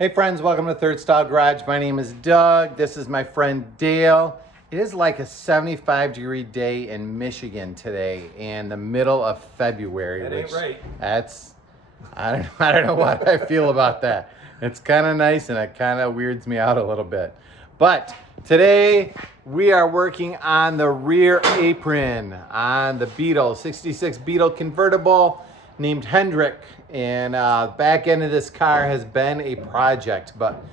Hey friends, welcome to Third Style Garage. My name is Doug. This is my friend Dale. It is like a 75-degree day in Michigan today in the middle of February. That ain't right. I don't know what I feel about that. It's kind of nice and it kind of weirds me out a little bit. But today we are working on the rear apron on the Beetle, 66 Beetle Convertible named Hendrick. And back end of this car has been a project, but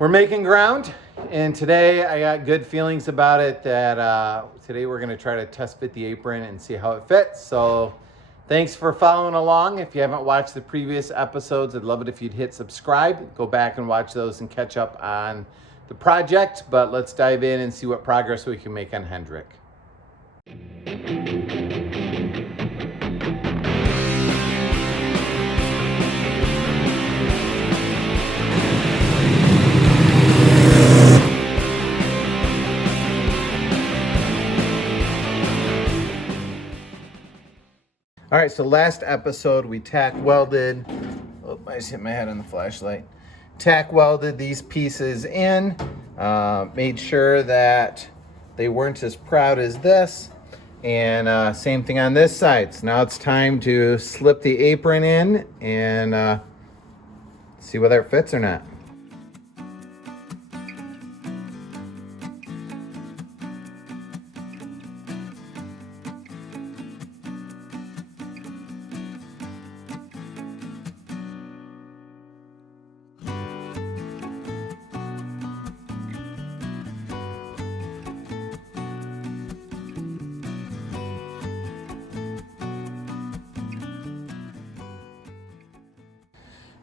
we're making ground. And today I got good feelings about it that today we're gonna try to test fit the apron and see how it fits. So thanks for following along. If you haven't watched the previous episodes, I'd love it if you'd hit subscribe. Go back and watch those and catch up on the project. But let's dive in and see what progress we can make on Hendrick. All right, so last episode we tack welded, I just hit my head on the flashlight. Tack welded these pieces in, made sure that they weren't as proud as this, and same thing on this side. So now it's time to slip the apron in and see whether it fits or not.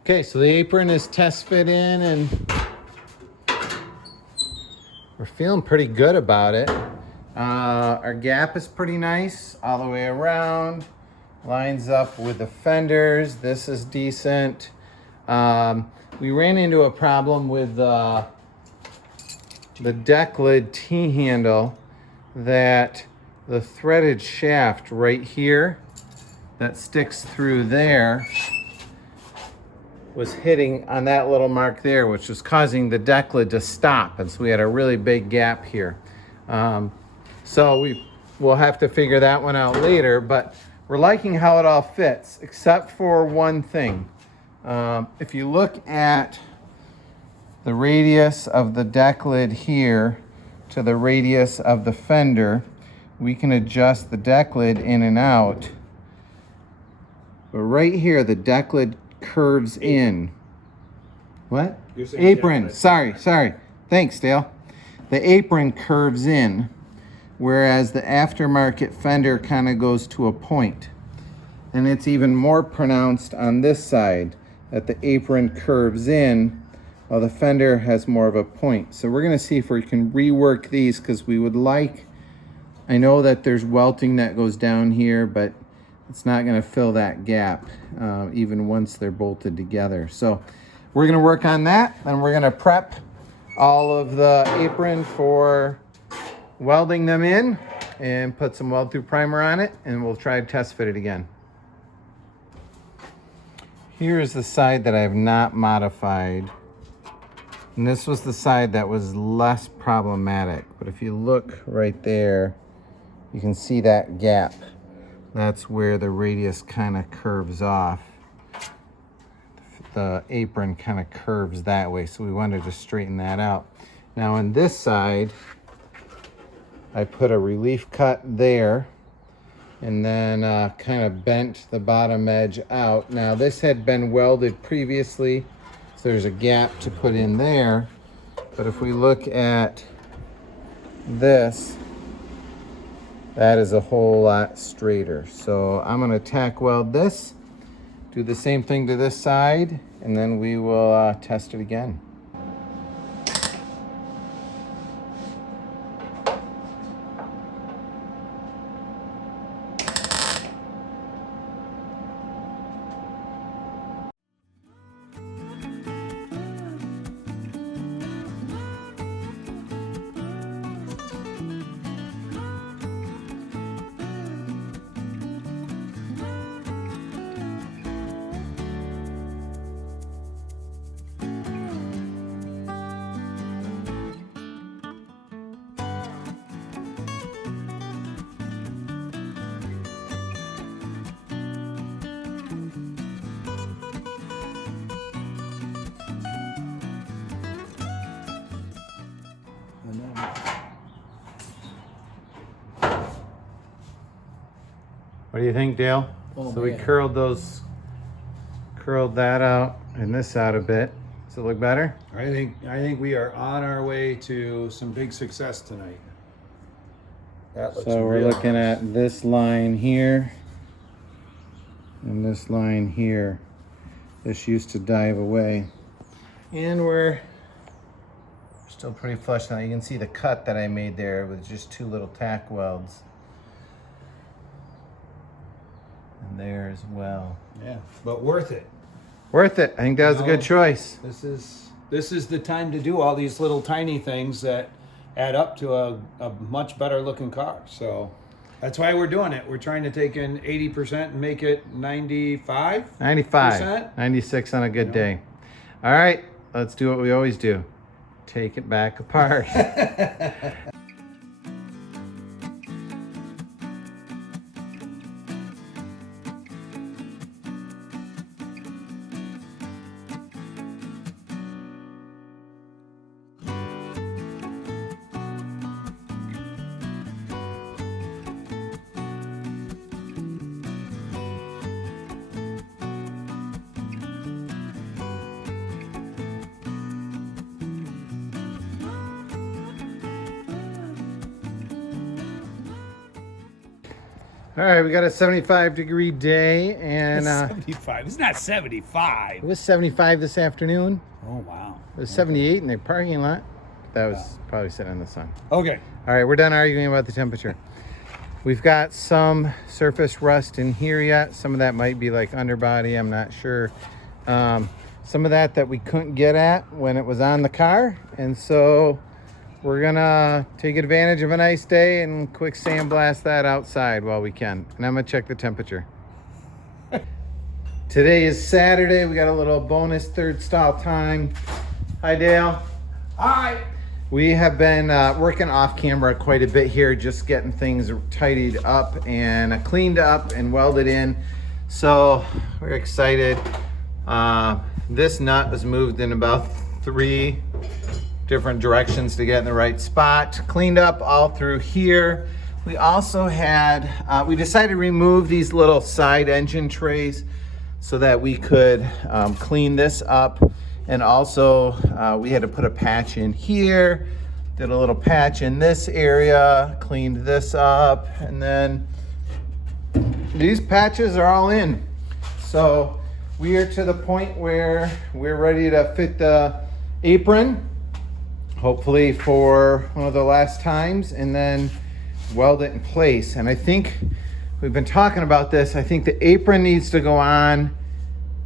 Okay, so the apron is test fit in and we're feeling pretty good about it. Our gap is pretty nice all the way around. Lines up with the fenders. This is decent. We ran into a problem with the deck lid T-handle that the threaded shaft right here that sticks through there was hitting on that little mark there, which was causing the deck lid to stop. And so we had a really big gap here. So we'll have to figure that one out later, but we're liking how it all fits, except for one thing. If you look at the radius of the deck lid here to the radius of the fender, we can adjust the deck lid in and out. But right here, the deck lid curves in. What? Apron. Sorry. Thanks, Dale. The apron curves in, whereas the aftermarket fender kind of goes to a point. And it's even more pronounced on this side, that the apron curves in while the fender has more of a point. So we're going to see if we can rework these, because we would like, I know that there's welting that goes down here, but it's not going to fill that gap even once they're bolted together. So we're going to work on that, and we're going to prep all of the apron for welding them in and put some weld through primer on it, and we'll try to test fit it again. Here's the side that I have not modified, and this was the side that was less problematic. But if you look right there, you can see that gap. That's where the radius kind of curves off. The apron kind of curves that way, so we wanted to straighten that out. Now on this side, I put a relief cut there and then kind of bent the bottom edge out. Now this had been welded previously, so there's a gap to put in there. But if we look at this, that is a whole lot straighter. So I'm going to tack weld this, do the same thing to this side, and then we will test it again. What do you think, Dale? Oh, so man. we curled that out and this out a bit. Does it look better? I think we are on our way to some big success tonight. That looks So we're real looking nice. at this line here and this line here. This used to dive away. And we're still pretty flush now. You can see the cut that I made there with just 2 little tack welds. And there as well. Yeah, but worth it. Worth it. I think that was a good choice. This is the time to do all these little tiny things that add up to a much better looking car. So that's why we're doing it. We're trying to take in 80% and make it 95? 95, 96 on a good day. All right, let's do what we always do. Take it back apart. All right, we got a 75-degree day, and 75. It's not 75. it was 75 this afternoon. Oh, wow. It was 78 in the parking lot. That was probably sitting in the sun. Okay. All right, we're done arguing about the temperature. We've got some surface rust in here yet. Some of that might be like underbody, I'm not sure. Some of that we couldn't get at when it was on the car, and so we're gonna take advantage of a nice day and quick sandblast that outside while we can. And I'm gonna check the temperature. Today is Saturday. We got a little bonus third stall time. Hi, Dale. Hi. We have been working off camera quite a bit here, just getting things tidied up and cleaned up and welded in. So we're excited. This nut was moved in about 3 different directions to get in the right spot. Cleaned up all through here. We also had, we decided to remove these little side engine trays so that we could clean this up. And also we had to put a patch in here, did a little patch in this area, cleaned this up, and then these patches are all in. So we are to the point where we're ready to fit the apron, hopefully for one of the last times, and then weld it in place. And I think we've been talking about this. I think the apron needs to go on,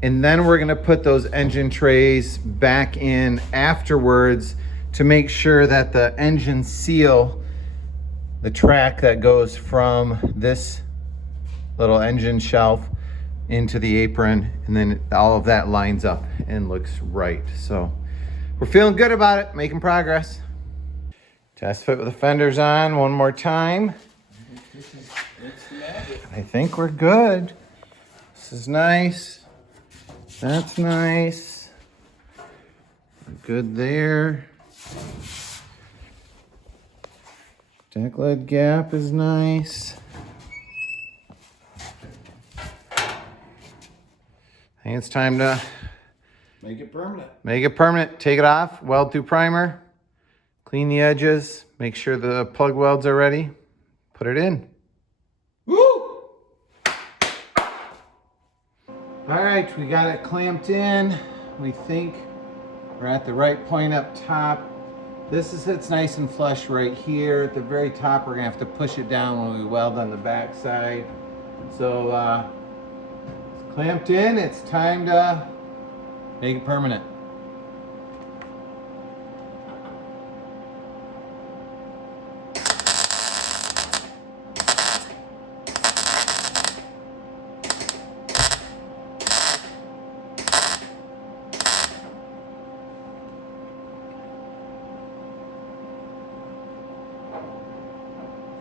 and then we're gonna put those engine trays back in afterwards to make sure that the engine seal, the track that goes from this little engine shelf into the apron, and then all of that lines up and looks right. So we're feeling good about it, making progress. Test fit with the fenders on one more time. I think we're good. This is nice. That's nice. Good there. Deck lid gap is nice. I think it's time to Make it permanent. make it permanent. Take it off, weld through primer, clean the edges, make sure the plug welds are ready, put it in. Woo! All right, we got it clamped in. We think we're at the right point up top. This sits nice and flush right here. At the very top, we're gonna have to push it down when we weld on the back side. So it's clamped in. It's time to make it permanent.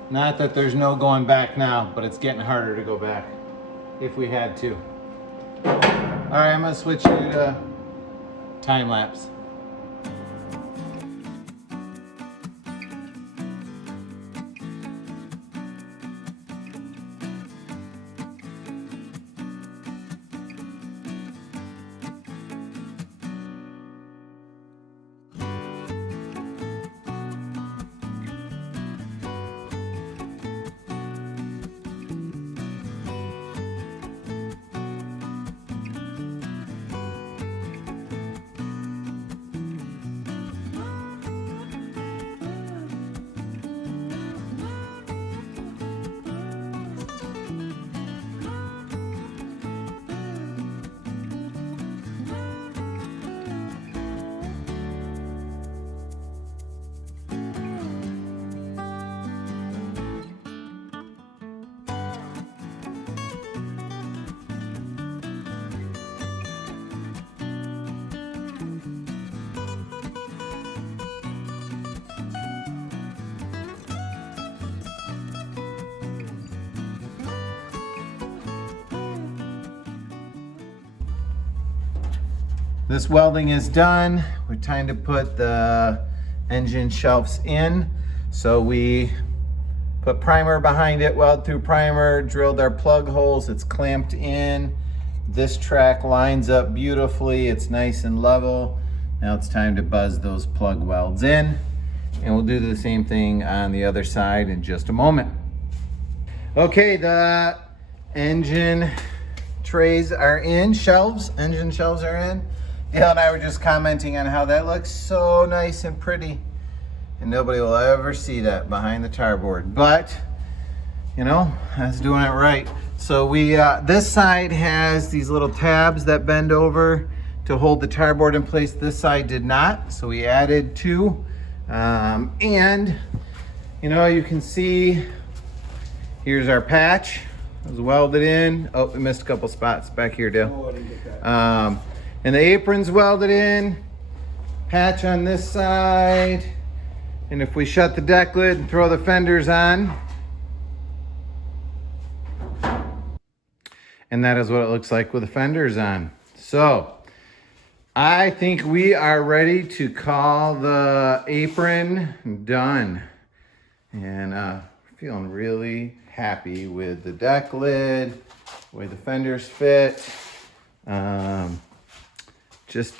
Not that there's no going back now, but it's getting harder to go back if we had to. All right, I'm gonna switch you to time lapse. This welding is done. We're time to put the engine shelves in. So we put primer behind it, weld through primer, drilled our plug holes, it's clamped in. This track lines up beautifully, it's nice and level. Now it's time to buzz those plug welds in, and we'll do the same thing on the other side in just a moment. Okay, the engine trays are in, engine shelves are in. Dale and I were just commenting on how that looks so nice and pretty. And nobody will ever see that behind the tarboard. But, you know, that's doing it right. So this side has these little tabs that bend over to hold the tarboard in place. This side did not, so we added two. And, you know, you can see, here's our patch. It was welded in. Oh, we missed a couple spots back here, Dale. Oh, I didn't get that. And the apron's welded in. Patch on this side. And if we shut the deck lid and throw the fenders on, and that is what it looks like with the fenders on. So I think we are ready to call the apron done. And feeling really happy with the deck lid, the way the fenders fit. Just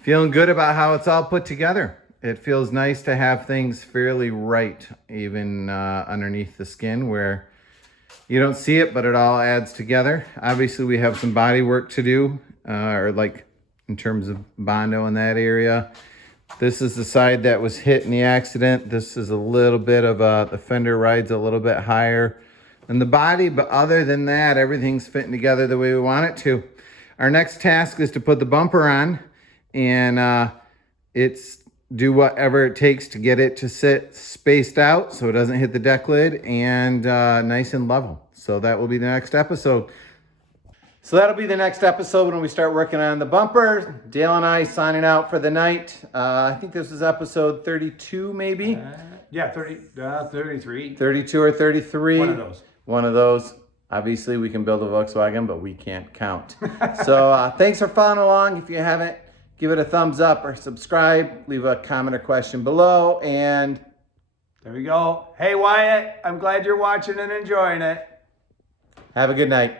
feeling good about how it's all put together. It feels nice to have things fairly right, even underneath the skin where you don't see it, but it all adds together. Obviously, we have some body work to do, or like in terms of Bondo in that area. This is the side that was hit in the accident. This is a little bit of the fender rides a little bit higher than the body, but other than that, everything's fitting together the way we want it to. Our next task is to put the bumper on, and do whatever it takes to get it to sit spaced out so it doesn't hit the deck lid and nice and level. So that will be the next episode. So that'll be the next episode when we start working on the bumper. Dale and I signing out for the night. I think this is episode 32 maybe? Yeah, 33. 32 or 33. One of those. One of those. Obviously we can build a Volkswagen, but we can't count. So thanks for following along. If you haven't, give it a thumbs up or subscribe. Leave a comment or question below. And there we go. Hey, Wyatt, I'm glad you're watching and enjoying it. have a good night.